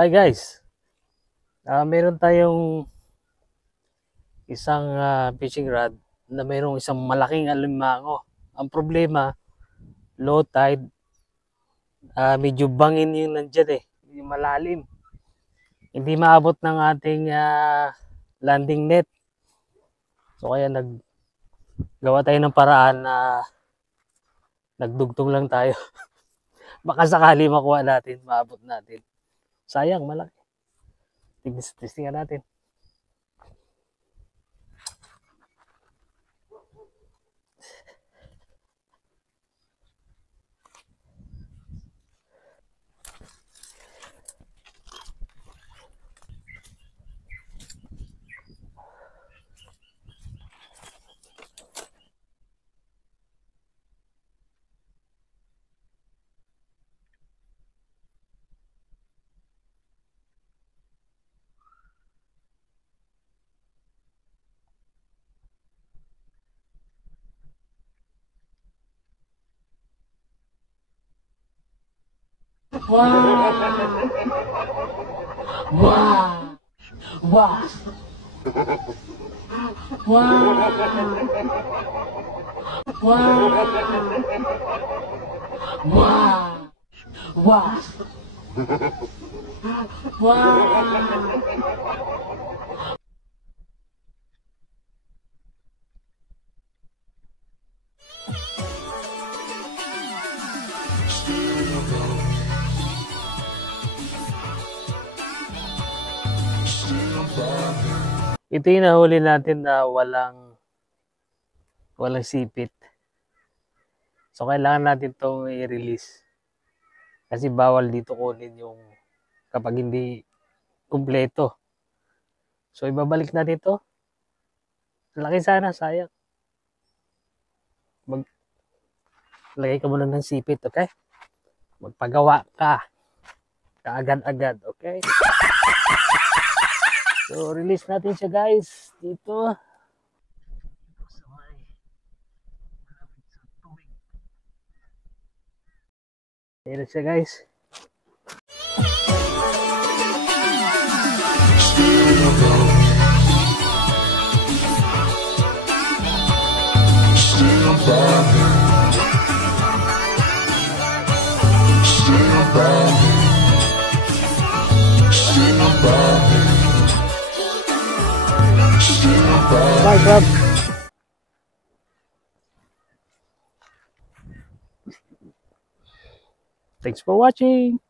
Hi guys, meron tayong isang fishing rod na mayroong isang malaking alimango. Ang problema, low tide, medyo bangin yung nandyan yung malalim. Hindi maabot ng ating landing net. So kaya naggawa tayo ng paraan na nagdugtong lang tayo. Baka sakali makuha natin, maabot natin. Sayang, malaki. Testingan natin. Wow! Wow! Wow! Wow! Wow! Wow! Wow! Ito yung nahuli natin na walang sipit. So kailangan natin itong i-release. Kasi bawal dito kunin yung kapag hindi kumpleto. So ibabalik natin ito. Laki sana, sayang. Lagay ka muna ng sipit, okay? Magpagawa ka. Kaagad-agad, okay? So release natin siya guys. Dito. Ayan siya guys. Bye, Bob. Thanks for watching.